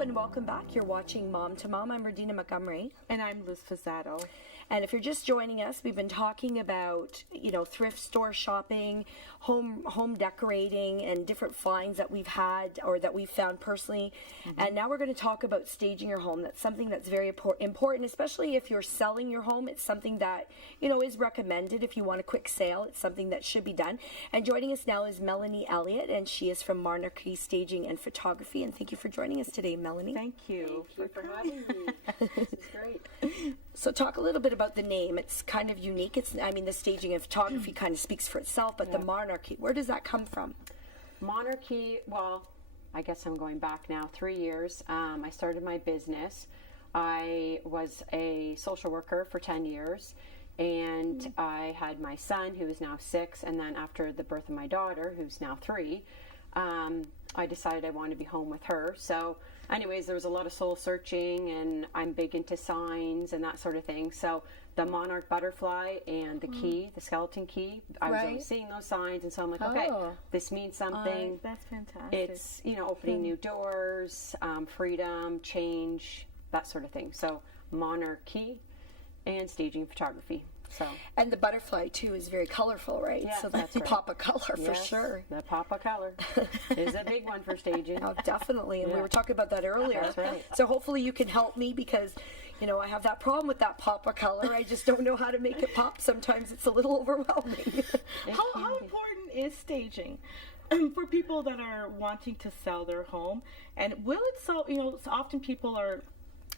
and welcome back. You're watching Mom to Mom. I'm RaDeana Montgomery. And I'm Liz Fusato. And if you're just joining us, we've been talking about, thrift store shopping, home decorating, and different finds that we've had or that we've found personally. Mm-hmm. And now we're going to talk about staging your home. That's something that's very important, especially if you're selling your home. It's something that, is recommended if you want a quick sale. It's something that should be done. And joining us now is Melanie Elliott, and she is from Monarkey Staging and Photography. And thank you for joining us today, Melanie. Thank you for having me. This is great. So talk a little bit about the name. It's kind of unique. The staging and photography kind of speaks for itself, but the Monarkey, where does that come from? Monarkey, well, I guess I'm going back now 3 years. I started my business. I was a social worker for 10 years, and I had my son, who is now 6, and then after the birth of my daughter, who's now 3, I decided I wanted to be home with her. So anyways, there was a lot of soul searching, and I'm big into signs and that sort of thing. So the monarch butterfly and the key, the skeleton key, I was always seeing those signs, and so I'm like, okay, this means something. That's fantastic. It's, opening new doors, freedom, change, that sort of thing. So monarchy and staging photography. And the butterfly too is very colorful, right? Yeah, so that's right. Pop of color for sure. The pop of color is a big one for staging. Oh, definitely. And we were talking about that earlier. That's right. So hopefully you can help me because, I have that problem with that pop of color. I just don't know how to make it pop. Sometimes it's a little overwhelming. How important is staging for people that are wanting to sell their home? And will it sell? So often people are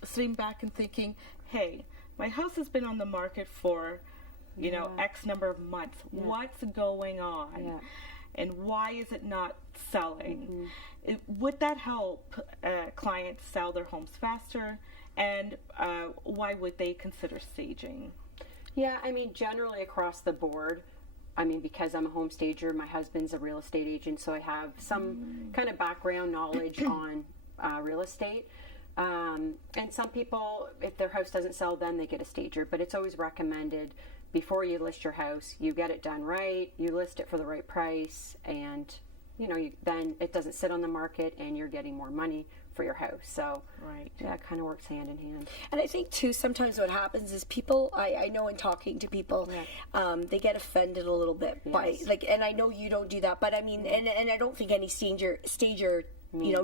sitting back and thinking, hey, my house has been on the market for, X number of months. Yeah. What's going on? Yeah. And why is it not selling? Mm-hmm. Would that help clients sell their homes faster? And why would they consider staging? Yeah, generally across the board, because I'm a home stager, my husband's a real estate agent, so I have some kind of background knowledge on real estate. And some people, if their house doesn't sell, then they get a stager. But it's always recommended before you list your house, you get it done right, you list it for the right price, and then it doesn't sit on the market, and you're getting more money for your house. So yeah, it kind of works hand in hand. And I think too, sometimes what happens is people, I know in talking to people, they get offended a little bit by and I know you don't do that, but and I don't think any stager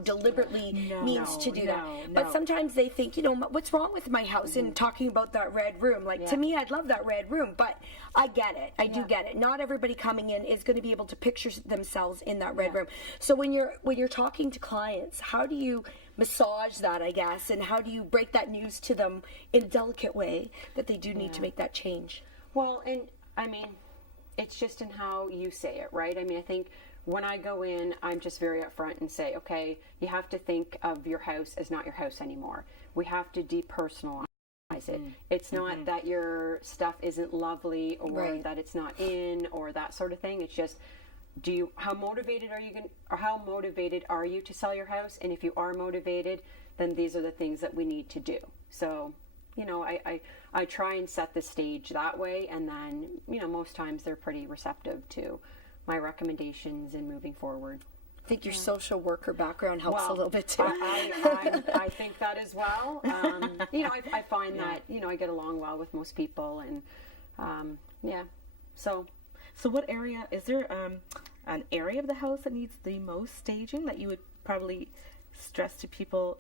deliberately means to do that. But sometimes they think, what's wrong with my house? And talking about that red room, to me, I'd love that red room, but I get it. I do get it. Not everybody coming in is going to be able to picture themselves in that red room. So when you're talking to clients, how do you massage that, I guess, and how do you break that news to them in a delicate way that they do need to make that change? Well, and it's just in how you say it, right? I think when I go in, I'm just very upfront and say, okay, you have to think of your house as not your house anymore. We have to depersonalize it. It's not that your stuff isn't lovely or that it's not in or that sort of thing. It's just, how motivated are you to sell your house? And if you are motivated, then these are the things that we need to do. So, I try and set the stage that way, and then, most times they're pretty receptive to my recommendations in moving forward. I think your social worker background helps a little bit too. I think that as well. I find that, I get along well with most people, and So what area, is there an area of the house that needs the most staging that you would probably stress to people,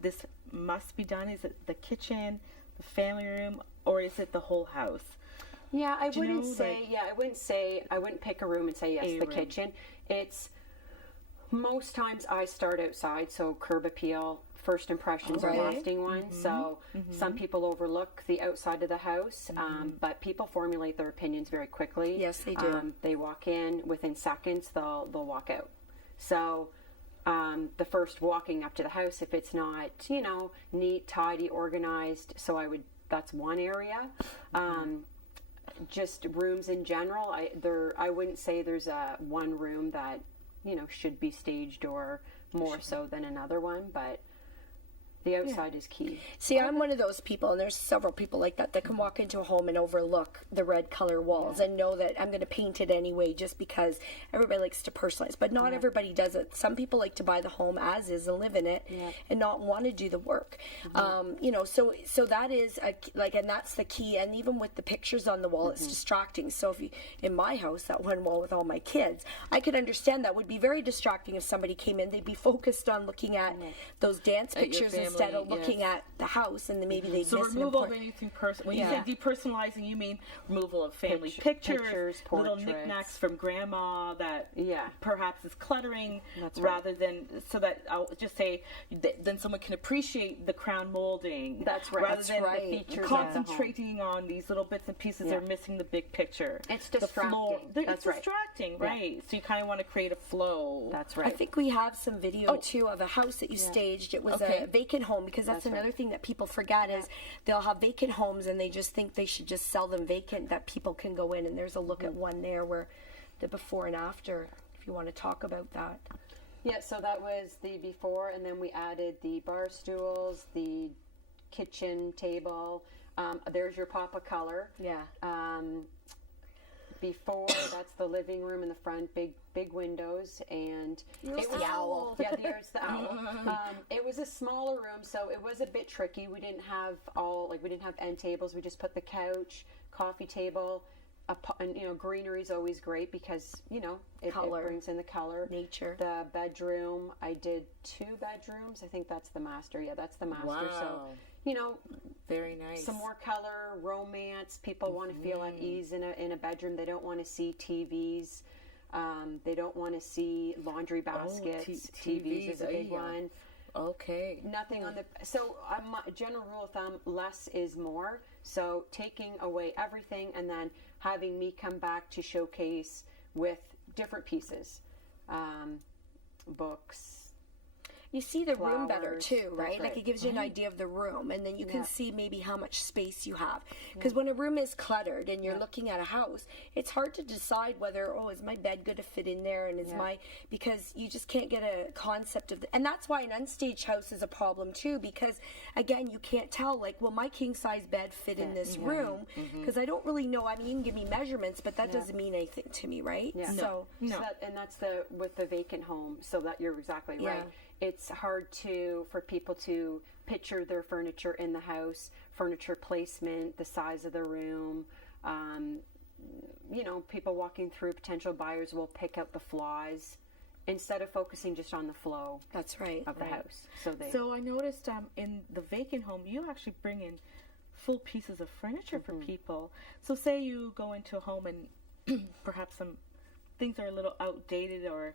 this must be done? Is it the kitchen, the family room, or is it the whole house? Yeah, I wouldn't pick a room and say, yes, the kitchen. It's, most times I start outside, so curb appeal, first impressions are lasting ones. So some people overlook the outside of the house, but people formulate their opinions very quickly. Yes, they do. They walk in, within seconds, they'll walk out. So the first walking up to the house, if it's not, neat, tidy, organized, that's one area. Just rooms in general, I wouldn't say there's one room that should be staged or more so than another one, but The outside is key. See, I'm one of those people, and there's several people like that can walk into a home and overlook the red color walls and know that I'm going to paint it anyway just because everybody likes to personalize. But not everybody does it. Some people like to buy the home as is and live in it and not want to do the work. You know, so that is, and that's the key. And even with the pictures on the wall, it's distracting. So if you, in my house, that one wall with all my kids, I could understand that would be very distracting if somebody came in. They'd be focused on looking at those dance pictures instead of looking at the house, and then maybe they so miss removal of anything personal. When you say depersonalizing, you mean removal of family pictures, little knickknacks from grandma that perhaps is cluttering, rather than so that I'll just say then someone can appreciate the crown molding. That's right. Rather That's than right. The features concentrating on these little bits and pieces that are missing the big picture. It's distracting. The floor. That's it's distracting, right? So you kind of want to create a flow. That's right. I think we have some video too of a house that you staged. It was a vacant home, because that's another thing that people forget is they'll have vacant homes and they just think they should just sell them vacant, that people can go in, and there's a look at one there where the before and after, if you want to talk about that. Yeah, so that was the before, and then we added the bar stools, the kitchen table. There's your pop of color. Yeah. Before, that's the living room in the front, big windows, and it was the owl. Yeah, there's the owl. It was a smaller room, so it was a bit tricky. We didn't have we didn't have end tables. We just put the couch, coffee table, and greenery is always great because it brings in the color, nature. The bedroom, I did 2 bedrooms. I think that's the master. Yeah, that's the master. Wow. So very nice. Some more color, romance. People want to feel at ease in a bedroom. They don't want to see TVs. They don't want to see laundry baskets. TVs is a big one. Okay. Nothing on the. So my general rule of thumb: less is more. So taking away everything and then having me come back to showcase with different pieces, books. You see the room better Flowers. too, right? That's Like it gives you an idea of the room, and then you can see maybe how much space you have. Because when a room is cluttered and you're looking at a house, it's hard to decide whether, is my bed going to fit in there, and because you just can't get a concept of and that's why an unstaged house is a problem too, because again, you can't tell, like, will my king size bed fit in this room? Because I don't really know. I mean, you can give me measurements, but that doesn't mean anything to me, right? Yeah. So and that's with the vacant home. So that you're exactly right. It's hard for people to picture their furniture in the house, furniture placement, the size of the room. People walking through, potential buyers will pick out the flaws instead of focusing just on the flow. That's right. Of the house. So I noticed in the vacant home, you actually bring in full pieces of furniture for people. So say you go into a home and perhaps some things are a little outdated, or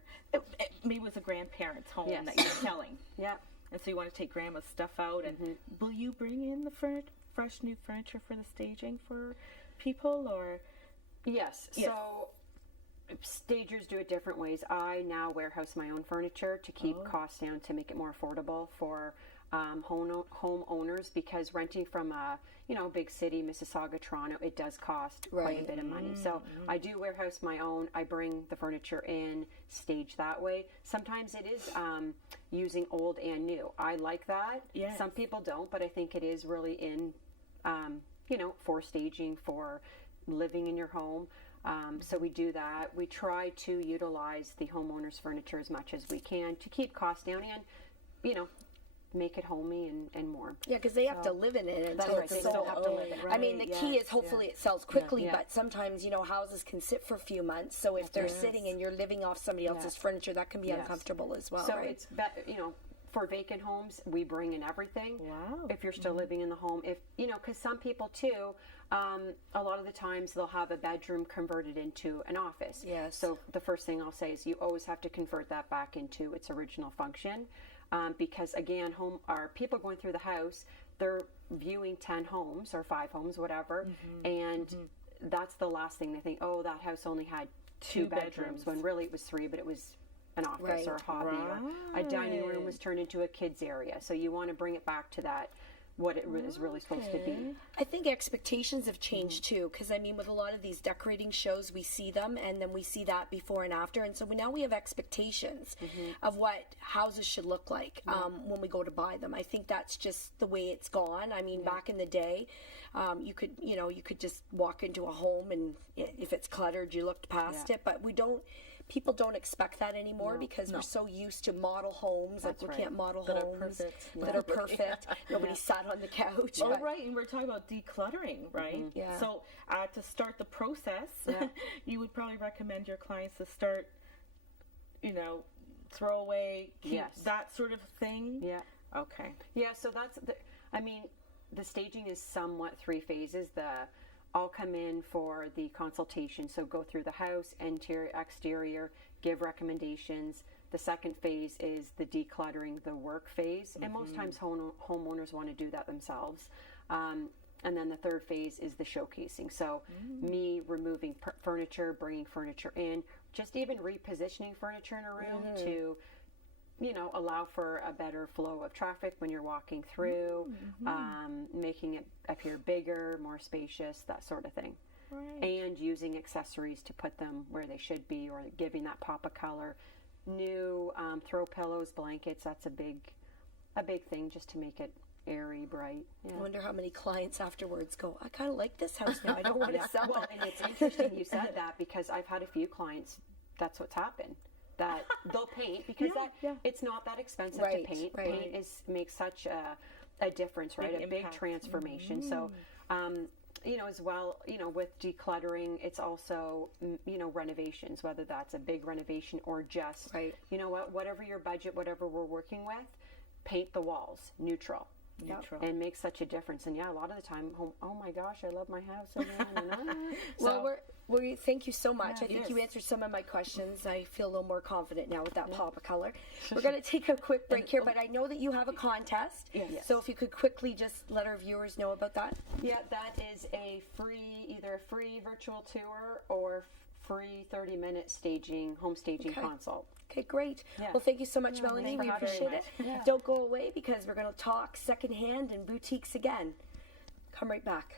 maybe it was a grandparent's home that you're selling. Yeah. And so you want to take grandma's stuff out, and will you bring in the fresh new furniture for the staging for people, or? Yes. So stagers do it different ways. I now warehouse my own furniture to keep costs down, to make it more affordable for home owners, because renting from a big city, Mississauga, Toronto, it does cost quite a bit of money. So I do warehouse my own. I bring the furniture in, stage that way. Sometimes it is using old and new. I like that. Yes. Some people don't, but I think it is really in for staging, for living in your home. So we do that. We try to utilize the homeowner's furniture as much as we can to keep costs down and make it homey and warm. Yeah, because they have to live in it. That's right. They still have to live in it. I mean, the key is hopefully it sells quickly, but sometimes, houses can sit for a few months. So if they're sitting and you're living off somebody else's furniture, that can be uncomfortable as well, so right? It's, for vacant homes, we bring in everything. Wow. If you're still living in the home, because some people too, a lot of the times they'll have a bedroom converted into an office. Yes. So the first thing I'll say is you always have to convert that back into its original function. Because again, people going through the house, they're viewing 10 homes or 5 homes, whatever, and that's the last thing they think. Oh, that house only had 2 bedrooms, when really it was 3, but it was an office or a hobby, or a dining room was turned into a kids area. So you want to bring it back to that what it is really supposed to be. I think expectations have changed too, because I mean, with a lot of these decorating shows, we see them and then we see that before and after, and so now we have expectations of what houses should look like when we go to buy them. I think that's just the way it's gone. I mean, back in the day, you could just walk into a home and if it's cluttered, you looked past it, but people don't expect that anymore because we're so used to model homes. Like, we can't model homes that are perfect. Nobody sat on the couch. Oh, right, and we're talking about decluttering, right? Yeah. So to start the process, you would probably recommend your clients to start, throw away, keep that sort of thing. Yeah. Okay. Yeah, so the staging is somewhat 3 phases. I'll come in for the consultation, so go through the house, interior, exterior, give recommendations. The second phase is the decluttering, the work phase, and most times homeowners want to do that themselves. And then the third phase is the showcasing. So me removing furniture, bringing furniture in, just even repositioning furniture in a room to allow for a better flow of traffic when you're walking through, making it appear bigger, more spacious, that sort of thing. Right. And using accessories to put them where they should be, or giving that pop of color. New throw pillows, blankets, that's a big thing, just to make it airy, bright. Yeah. I wonder how many clients afterwards go, I kind of like this house now. I don't want to sell Well, it. and it's interesting you said that, because I've had a few clients, that's what's happened. That they'll paint because it's not that expensive to paint. Paint makes such a difference, right? A big transformation. So, as well, with decluttering, it's also, renovations, whether that's a big renovation or just, whatever your budget, whatever we're working with, paint the walls neutral. And makes such a difference. And a lot of the time, oh my gosh, I love my house again. Well, we thank you so much. I think you answered some of my questions. I feel a little more confident now with that pop of color. We're going to take a quick break here, but I know that you have a contest. Yes. So if you could quickly just let our viewers know about that. Yeah, that is either a free virtual tour or free 30-minute home staging consult. Okay, great. Yeah. Well, thank you so much, Melanie. We appreciate it. Yeah. Don't go away, because we're going to talk secondhand and boutiques again. Come right back.